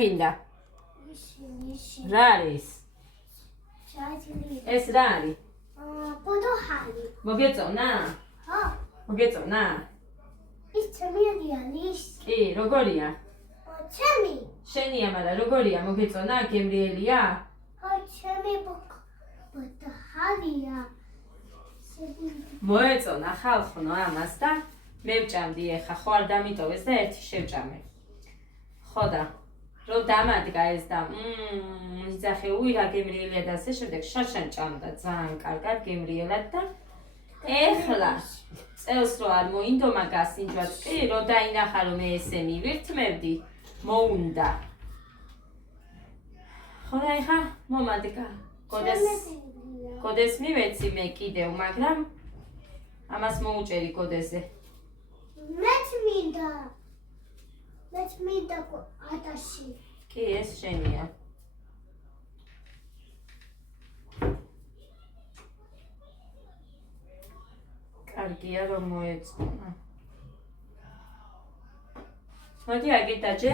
გინდა? რა არის? ეს რა არის? პოდოხალი. მოგეწონა? ხო. მოგეწონა? ის ჩემი არის. კი, როგორია? ჩემი. შენია, მაგრამ როგორია? მოგეწონა? გემრიელია? ხო, ჩემი პოდოხალია. მოეწონა ხალხო ამას და მე ვჭამდი ეხა, ხო არ დამიტოვეს და ერთი შევჭამე. ხო და რომ დამადგა ეს და იძახე უი რა გემრიელია და ასე შემდეგ შაშან ჭამდა ძალიან კარგად გემრიელად და ეხლა წელს რო არ მოინდომა გასინჯვაც კი რომ დაინახა რომ მე ესე მივირთმევდი მოუნდა ხო და ეხა მომადგა კოდეს მივეცი მე კიდევ მაგრამ ამას მოუჭერი კოდესზე მეც მინდა ატაში კი ეს შენია კარგია რომ მოეწონა მოდი აგეთ დაჯე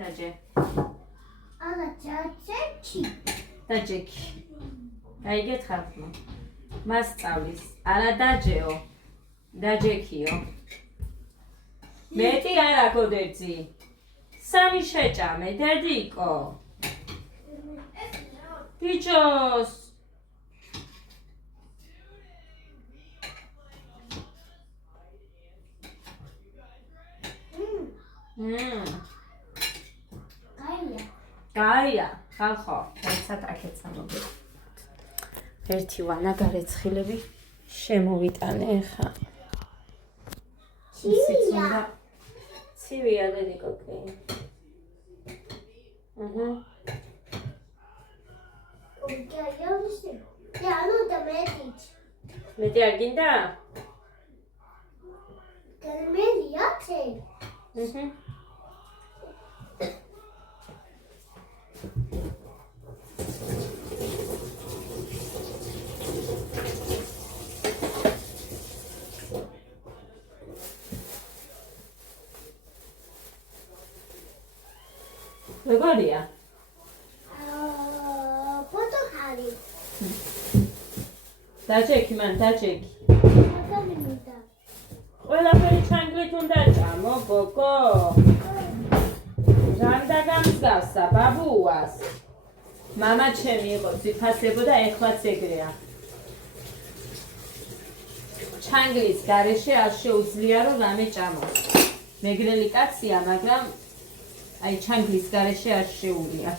დაჯე ალა დაჯექი დაჯექი აიგეთ ხალხო მას სწავლის არა დაჯეო დაჯექიო მეტი არა გოდერძი სამი შეჭამე დედიკო ბიჭოს გაია ხალხო ერთად აქეცა მოგე ერთი ვანა გარეცხილები შემოვიტანე ხა ცივია დედიკო კი მეტი არ გინდა? როგორია? პოდოხალი. დაჯექი მან დაჯექი. ყველაფერი ჩანგლით უნდა ჭამო გოგო. რამდა გამსგავსა ბაბუას. მამა ჩემი იყო ძიფასებო და ეხლაც ეგრეა. ჩანგლის გარეშე არ შეუძლია რომ რამე ჭამოს. მეგრელი კაცია, მაგრამ აი ჩანგლის გარეშე არ შეუძლია.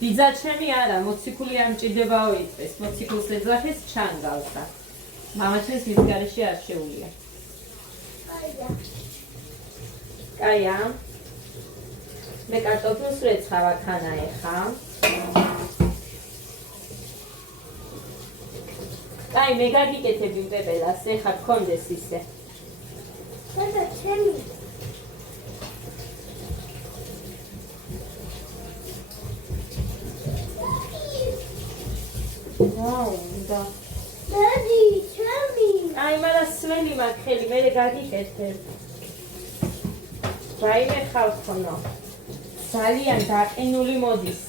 ბიძა ჩემი არა, მოციქული არ მჭირდებაო იწეს, მოციქულს ეძახის ჩანგავს და მამა ჩემს მის გარეშე არ შეუძლია. კაია. მე კარტოფილს ვეცხავ აქანა ეხა. კაი, მე გაგიკეთები მპეპელას, ეხა გქონდეს ისე. და ჩემი ვაუ, და დადი, ჩემი. აი, მაგრამ სველი მაქვს ხელი, მე გაგიკეთებ. რაიმე ხალხონო. ძალიან დაყინული მოდის.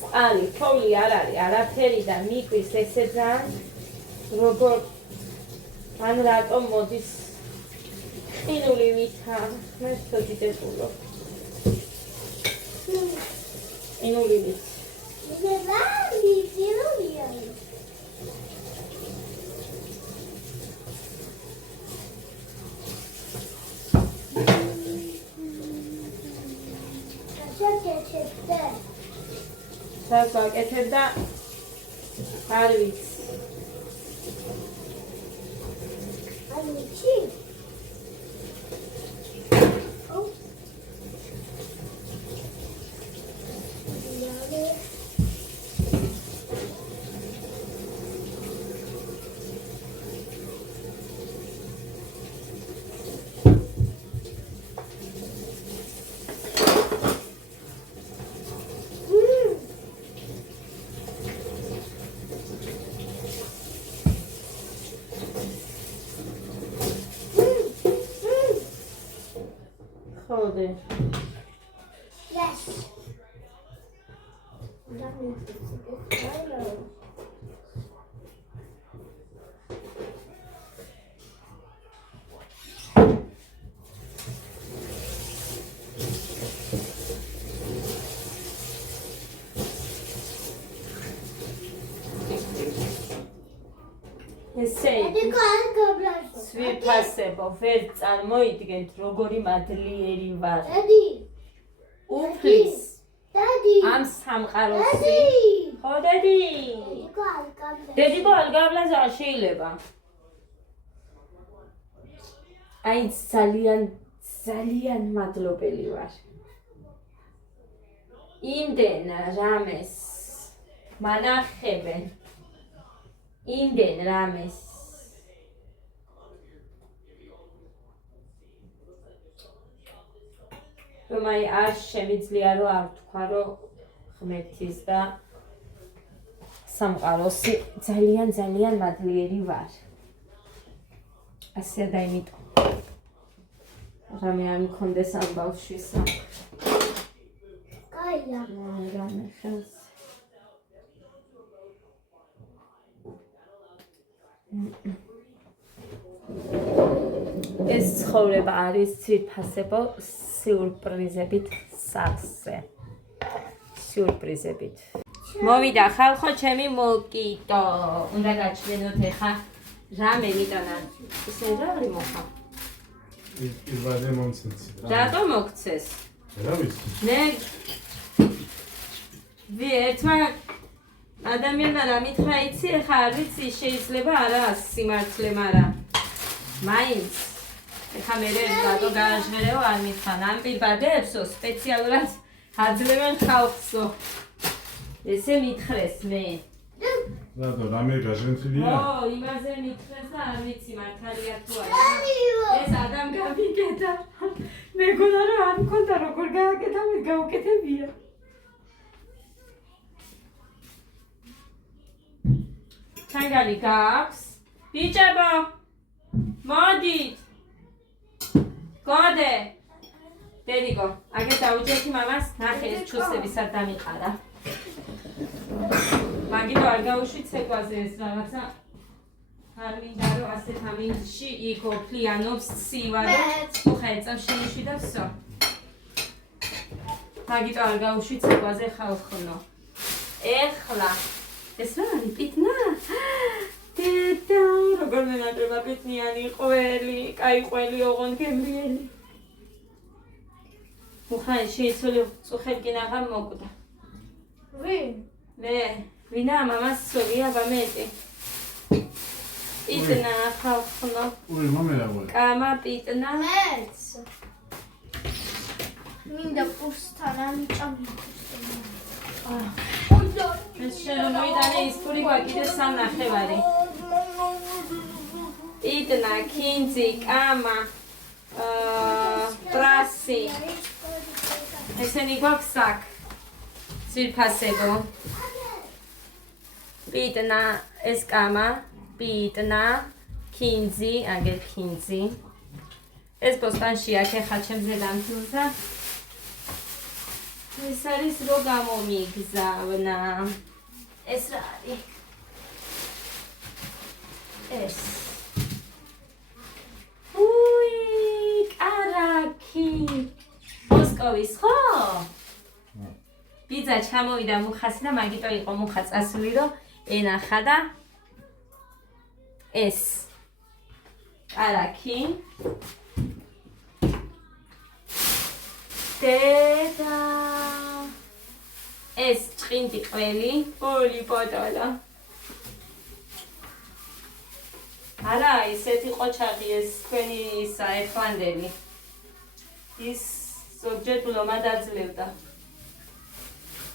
წყალი, თოვლი არ არის, არაფერი და მიყვის ესე ძალიან როგორ ან რატომ მოდის ყინული ვითა, მე შევიდეულო. ყინული ვით. That's like I said that. How do we? ხოლმე. Yes. That means it's a bit smaller. ესე იგი, სვირფასებო, ვერ წარმოიდგენთ, როგორი მადლიერი ვარ. Daddy. უფლის Daddy. ამ სამყაროსი. ხო, დედი? დედიკო არ გაბლაზა შეიძლება. აი ძალიან მადლობელი ვარ. იმდენ რამეს მანახებენ. იმდენ რამეს რომ აი არ შემიძლია რომ არ თქვა რომ ღმერთის და სამყაროსი ძალიან მადლიერი ვარ. ასეა და იმიტომ რამე არ მქონდეს ამ ბავშვისა. კაია. რამე ხელს ეს ცხოვრება არის ცირფასებო სიურპრიზებით სავსე. სიურპრიზებით. მოვიდა ხალხო ჩემი მოკიტო. უნდა გაჩვენოთ ეხა რამე მიტანა. ესე რა არის მოხა? იბადე მომცეცი. რატო მოგცეს? რა ვიცი? ნე ერთმა ადამიანმა რა მითხრა იცი, ეხა არ ვიცი, შეიძლება არა სიმართლე, მაგრამ მაინც ეხა მე რატო გააჟღერეო არ მითხრან, ამ პირბადებსო სპეციალურად აძლევენ ხალხსო. ესე მითხრეს მე. რატო რამე გაჟღენთლია? ო, იმაზე მითხრეს და არ ვიცი მართალია თუ არა. ეს ადამ გამიგედა. მეგონა რომ არ მქონდა როგორ გააკეთა, მე გავუკეთებია. ჩანგალი გაქვს? ბიჭებო, მოდით. გოდე. დედიკო, აგე დაუჯერდი მამას, ნახე ეს ჩუსტები სად დამიყარა. მაგითო არ გაუშვით ცეკვაზე ეს რაღაცა. არ მინდა რომ ასეთ ამინდში იქ ოფლიანობს ცივა და ხა ეწამ შეიშვი და всё. მაგითო არ გაუშვით ცეკვაზე ხალხნო. ეხლა ეს რა არის პიტნა? დედა, როგორ მენატრება პიტნიანი ყველი, კაი ყველი ოღონდ გემრიელი. მუხაი შეიცოლი წუხელ კინაღა მოკვდა. ვინ? მე, ვინა მამას სოლია ბამეტი. პიტნა ხალხნო. უი მამერა ვარ. კამა პიტნა. მეც. მინდა პუსთან ამჭამი. ეს შენ რომ მოიტანე ის პური გვაკიდე სამ ნახევარი. პიტნა, კინძი, კამა, პრასი. ესენი გვაქვს აქ. ძირფასებო. პიტნა, ეს კამა, პიტნა, კინძი, აგერ კინძი. ეს ბოსტანში აქ ეხა ჩემზე დამთულდა. ეს არის რო გამომიგზავნა. ეს რა არის? ეს. უი, კარაკი. მოსკოვის ხო? ბიძა ჩამოვიდა მუხასი და მაგიტო იყო მუხა წასული რომ ენახა და ეს. კარაკი. დედა ეს ჭყინტი ყველი ორი პოტოლა არა ისეთი ყოჩაღი ეს თქვენი ისა ეხლანდელი ის ზოგჯერ ლომად აძლევდა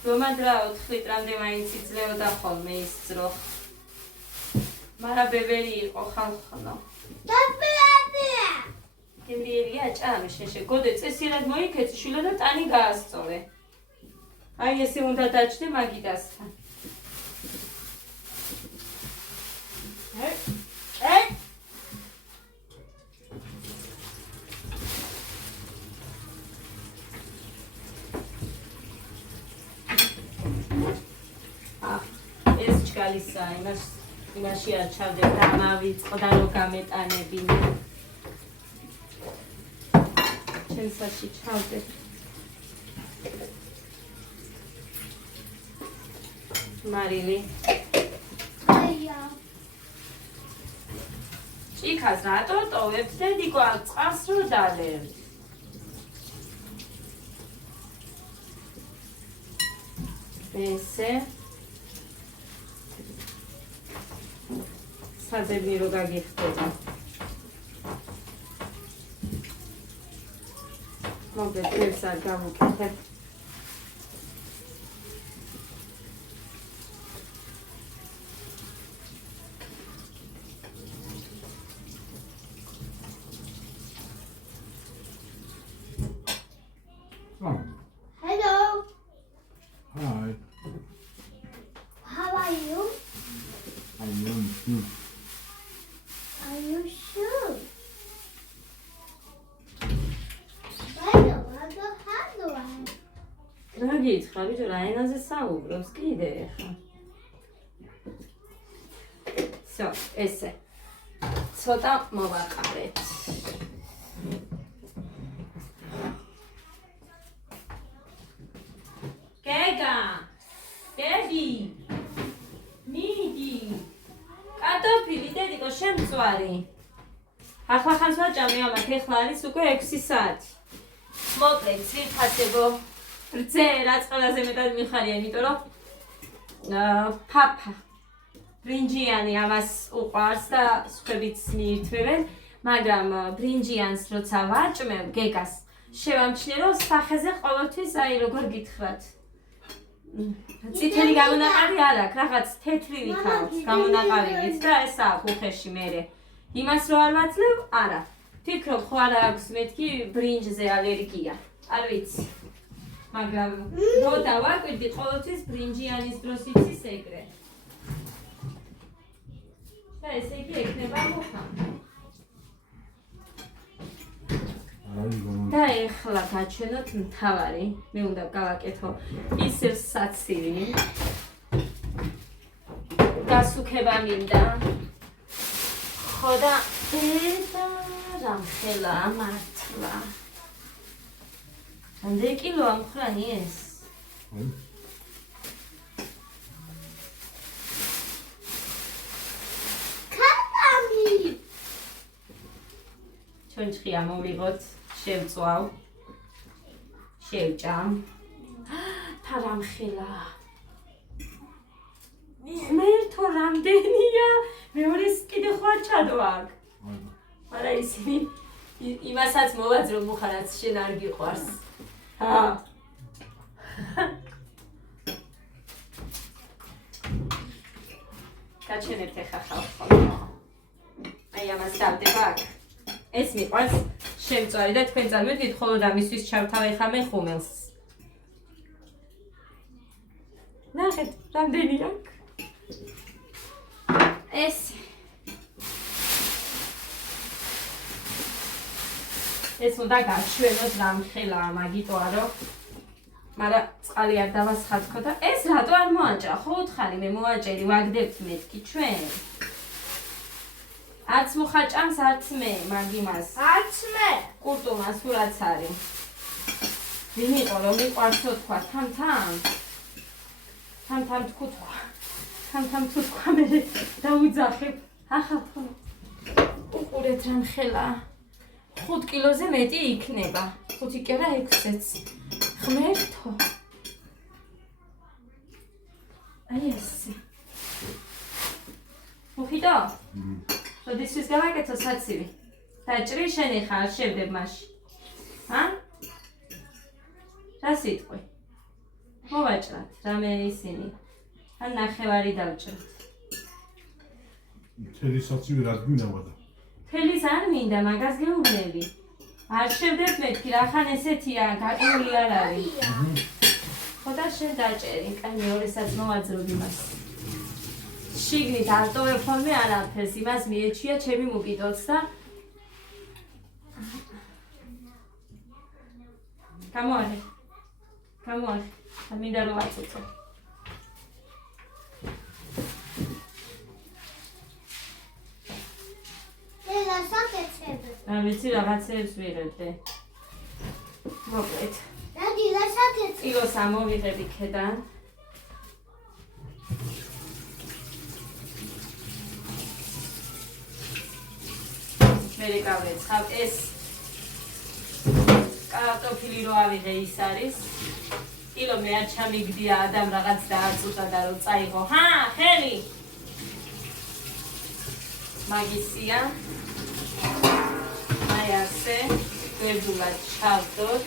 ლომად რა 4 ლიტრამდე მაინც იძლეოდა ხოლმე ის ძრო მაგრამ ბებერი იყო ხალხნო გემრიელია ჭამე შეშე გოდე წესიერად მოიქეცი შვილო და ტანი გაასწორე აი ესე უნდა დაჭდე მაგიდასთან ხალისა, იმაში არ ჩავდებ და მავიწყო და რო გამეტანებინა. ჩემსაში ჩავდებ. მარილი. აია. ჭიქას რატო ტოვებ? დედიკო აქ წყალს რო დალევ. ესე საძებნი რო გაგიხდება. მოგეთ ეს არ გამოვკეთებ. Hello. Hi. How are you? I'm good. Are you sure? Hello, hello. რა გითხრა ბიჭო, რა ენაზე საუბრობს კიდე ხა? So, ესე. ცოტა მოვაყარეთ. გეგა. გეგი. მიდი. კარტოფილი დედიკო შემწვარი. ახლა ხანს ვაჭამე ამათ, ეხლა არის უკვე 6 საათი. მოკლედ, ძირფასებო რძე რაც ყველაზე მეტად მიხარია, იმიტომ რომ ფაფა ბრინჯიანი ამას უყვარს და სხვებიც მიირთმევენ, მაგრამ ბრინჯიანს როცა ვაჭმევ გეგას, შევამჩნიე რომ სახეზე ყოველთვის აი როგორ გითხრათ. წითელი გამონაყარი არ აქვს, რაღაც თეთრი ვიქაქვს გამონაყარით და ეს აქვს უხეში მერე. იმას რო არ ვაძლევ, არა. ფიქრობ ხო არა აქვს მეთქი ბრინჯზე ალერგია. არ ვიცი. მაგრამ რო დავაკვირდი ყოველთვის ბრინჯიანის დროს იცის ეგრე. და ესე იგი ექნება მუხა. და ეხლა გაჩვენოთ მთავარი. მე უნდა გავაკეთო ისევ საცივი. გასუქება მინდა. ხო და და რამხელა მართლა. ამდენი კილოა მხრანი ეს? კატამი. ჩონჩხია მოვიღოთ, შევწვავ. შევჭამ. და რამხელა. მერთო რამდენია? მეორეს კიდე ხო არ ჩადო აქ? მაგრამ ისინი იმასაც მოვაძრო მუხარაც შენ არ გიყვარს. გაჩენებთ ეხა ხალხო. აი ამას დავდება აქ. ეს მიყვარს შემწვარი და თქვენ წარმოვიდგინეთ ხოლმე ამისთვის ჩავთავ ეხა მე ხუმელს. ნახეთ, რამდენი აქვს? ეს ეს უნდა გაჩვენოთ რამხელა მაგიტო არო. მაგრამ წყალი არ დავასხათქო და ეს რატო არ მოაჭრა? ხო უთხარი მე მოაჭერი, ვაგდებთ მეთქი ჩვენ. არც მოხაჭამს, არც მე მაგ იმას. არც მე. კურტუმას თუ რაც არის. ვინ იყო რომ მიყვარსო თქვა თან-თან? თან-თან თქვა. თან-თან თქვა მე დაუძახებ. ახლა უყურეთ რამხელა. 5 კილოზე მეტი იქნება. 5 კი არა 6-იც. ღმერთო. აი ესე. მოხიდო? როდესაც გავაკეთო საცივი. დაჭრი შენ ეხა არ შევდებ მაშინ. რა სიტყვი? მოვაჭრათ, რამე ისინი. ან ნახევარი დავჭრათ. მთელი საცივი რა გინდა? თელის არ მინდა, მაგას გეუბნები. არ შევდებ მეთქი, რახან ესეთია, გაყინული არ არის. ხო და შენ დაჭერი, კაი მეორესაც მოვაძრობ იმას. შიგნით არ ტოვებ ხოლმე არაფერს, იმას მიეჩვია ჩემი მოკიდოც და გამოარე. და მინდა რომ აწუწო. არ ვიცი რაღაცებს ვიღებდე. მოკლედ. დადი ლაშაკეთ. წილოს ამოვიღებ იქედან. მე გავეცხავ ეს კარტოფილი რო ავიღე ის არის. კილო მე არ ჩამიგდია ადამ რაღაც დააწუხა და რო წაიღო. ხელი. მაგისია. აი ასე გვერდულად ჩავდოთ.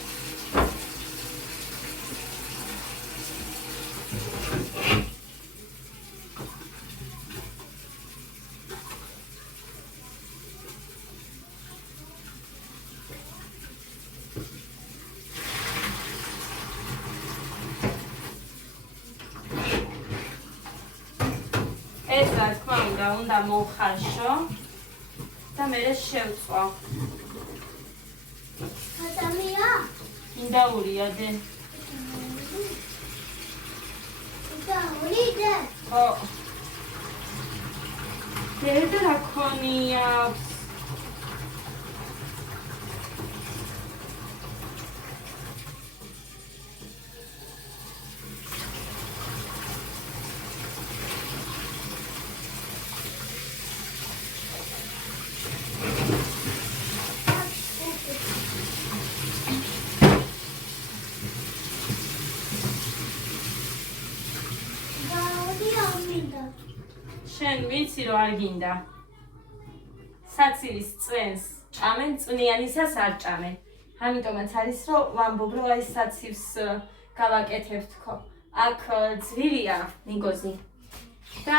ეს რა თქმა უნდა მოვხარშო და მე შევწვა. ადამია. ინდაურია დე. დაურიდე. ხო. დედა რა ქონია? შენ ვიცი რომ არ გინდა. საცილის წვენს ჭამენ, წვნიანისას არ ჭამენ. ამიტომაც არის რომ ვამბობ რომ აი საცივს გავაკეთებ თქო. აქ ძვირია ნიგოზი. და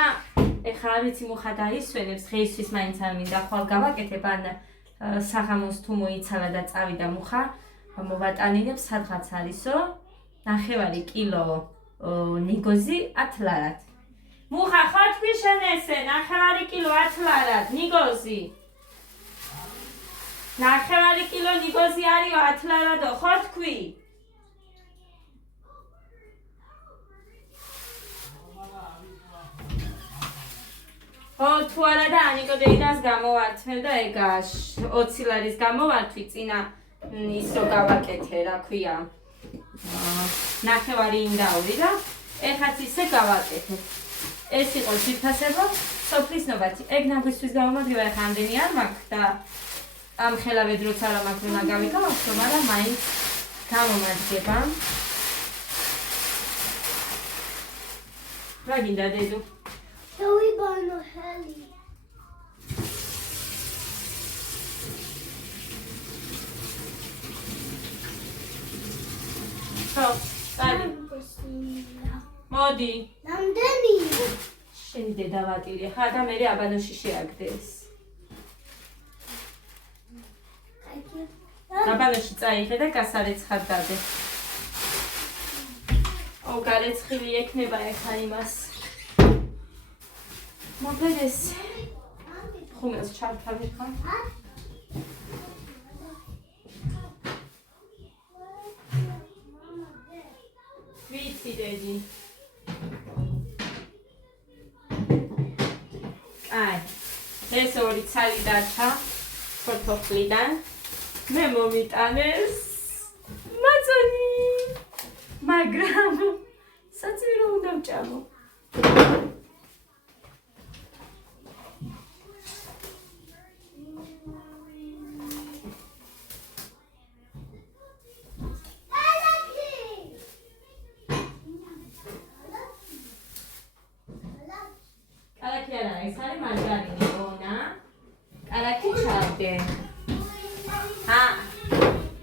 ეხლა არ ვიცი მუხა დაისვენებს, დღეისთვის მაინც არ მინდა ხვალ გავაკეთებ ან საღამოს თუ მოიცალა და წავიდა მუხა, მოვატანინებ სადღაც არისო 9 კილო ნიგოზი 10 ლარად. მუხა ხო თქვი შენ ესე 9 კილო 10 ლარად ნიგოზი. 9 კილო ნიგოზი არისო 10 ლარადო ხო თქვი? ო თუ არა და ანიკო დეიდას გამოვართმევ და ეგა 20 ლარის გამოვართვი წინა ის რო გავაკეთე რა ქვია. 9 ინდაური და ეხაც ისე გავაკეთე. ეს იყო თვითფასება, სოფლის ნობათი. ეგ ნაგვისთვის გამომადგება, ეხლა ამდენი არ მაქვს და ამ ხელავედ როცა არ მაქვს რომ გავიკავო, მაგრამ მაინც გამომადგება. რა გინდა დედო? შევიბანო ხელი. ხო, წადი. მოდი. რამდენი? შენი დედა ვატირია ხარ და მე აბანოში შეაგდეს. აბანოში წაიღე და გასარეც ხარ დადე. ო, გარეცხილი ექნება ეხლა იმას. მოკლედ ეს ხუმელს ჩავთავებ ხარ? ვიცი დედი. აი, ეს ორი ცალი დარჩა ფორთოფლიდან. მე მომიტანეს მაწონი. მაგრამ საცივი რომ უნდა ვჭამო. კალაკი არა, ეს არის მარგარინი, ონა. კალაკი ჩავდე.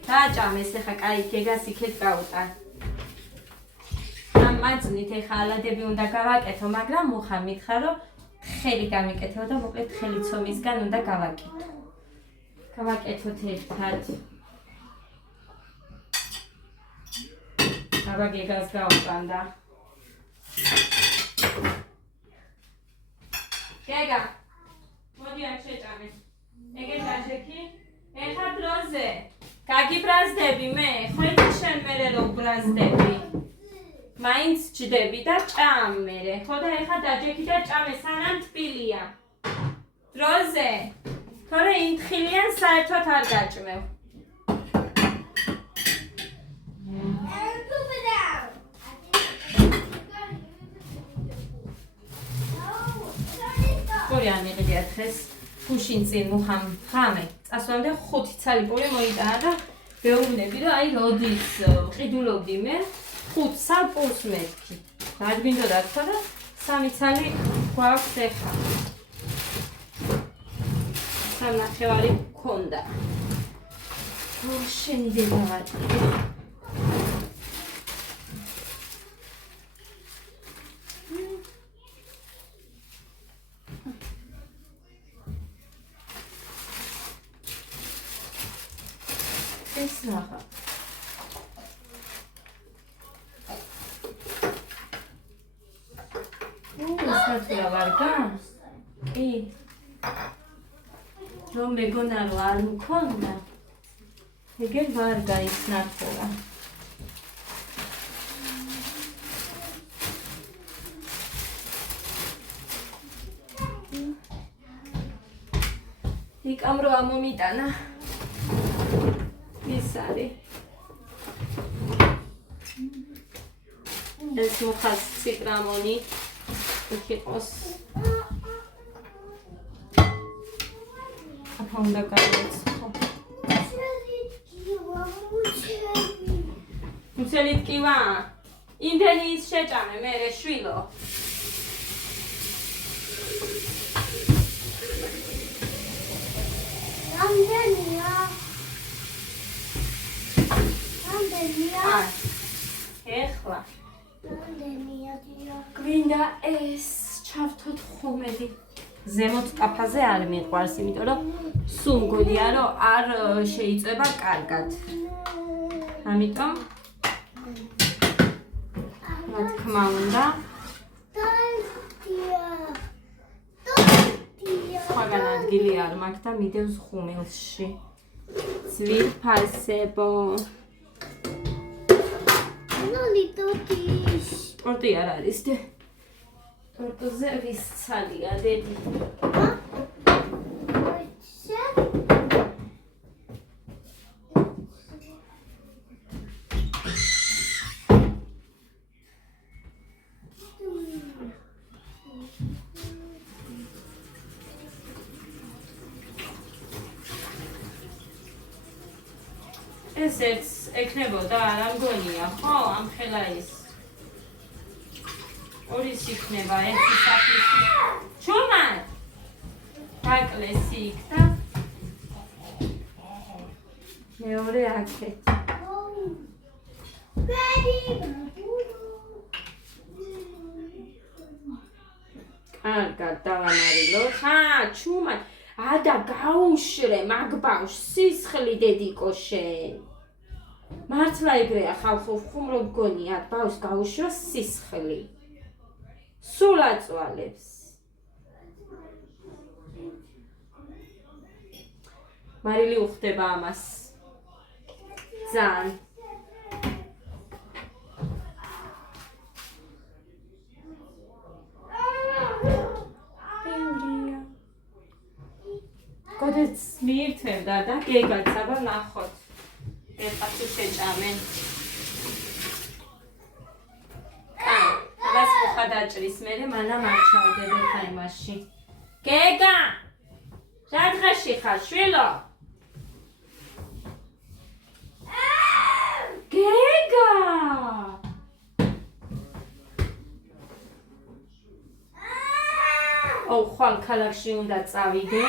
დაჭამეს ეხა კაი გეგას იქეთ გავუტან. ამ მაძნით ეხა ალადები უნდა გავაკეთო, მაგრამ მუხა მითხრა რომ თხელი გამიკეთო და მოკლედ თხელი ცომისგან უნდა გავაკეთო. გავაკეთოთ ერთად. აბა გეგას გავუტანდა. გეგა, მოდი აქ შეჭამე. ეგეთ აჟექი, ეხა დროზე. გაგიბრაზდები მე, ხვედი შენ მერე რომ ბრაზდები. მაინც ჯდები და ჭამ მერე. ხო და ეხა დაჯექი და ჭამე, სანამ თბილია. დროზე. თორე იმთხილიან საერთოდ არ გაჭმევ. პური ამიღებია დღეს გუშინ წინ ხამე წასვლამდე 5 ცალი პური მოიტანა და ვეუბნები რომ აი როდის ყიდულობდი მე 5 ცალ პურს მეთქი. რა გვინდოდა თქვა და 3 ცალი გვაქვს ეხლა. სამნახევარი გქონდა. შენი დედა ვარ. ეს რა? სათურა ვარგა? კი. რომ მეგონა რომ არ მქონდა. ეგერ ვარგა ის ნათურა. იქამ რო ამომიტანა. ის არის. ეს მოხაც ციტრამონი. იქ იყოს. ახლა უნდა გავიწყო. მუცელი ტკივა. იმდენი ის შეჭამე მე შვილო. რამდენია? ეხლა. რამდენია დია? გვინდა ეს ჩავთოთ ხომედი. ზემოთ კაფაზე არ მიყვარს, იმიტომ რომ სულ მგონია რომ არ შეიწება კარგად. ამიტომ რა თქმა უნდა, სხვაგან ადგილი არ მაქვს და მიდევს ხუმილში. ძვირფასებო. ტორტი არ არის დე. ტორტზე ვის ცალია დედი. ესეც ეკნებოდა არა მგონია, ხო, ამ ხელა ის. ორი იქნება, ერთი სახლის. ჩუმან! გაკლეს იქ და მეორე აქეთ. კარგად დავანარილოთ. ჩუმან! ადა გაუშრე მაგ ბავშვს სისხლი დედიკო შენ. მართლა ეგრეა ხალხო ხუმრო მგონია ბავშვს გაუშრა სისხლი. სულ აწვალებს. მარილი უხდება ამას. ძალიან. გოდეც მიირთმევდა და გეგაც აბა ნახოთ. ეხლა შეჭამენ. ამას მოხა დაჭრის მერე მანამ არ ჩავდები ხა იმაში. გეგა! რა დღეში ხარ, შვილო? გეგა! ხვალ ქალაქში უნდა წავიდე.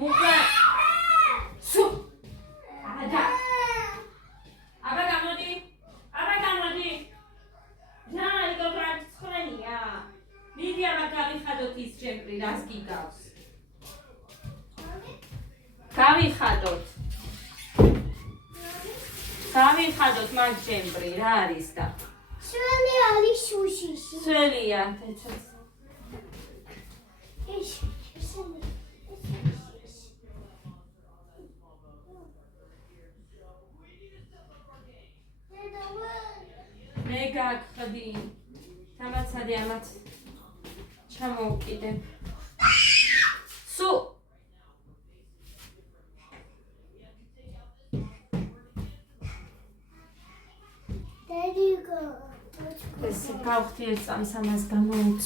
მუხა სუ აბა გამოდი რა ეგ რა ცხენია მიდი აბა გავიხადოთ ის ჯემპრი რას გიგავს გავიხადოთ მაგ ჯემპრი რა არის და შველი არის შუშიში სველია თეჩას მე გაგხდი თამაცადი ამათ ჩამოვკიდებ სუ Erika. ეს გავხდი ეს წამს ამას გამოუც.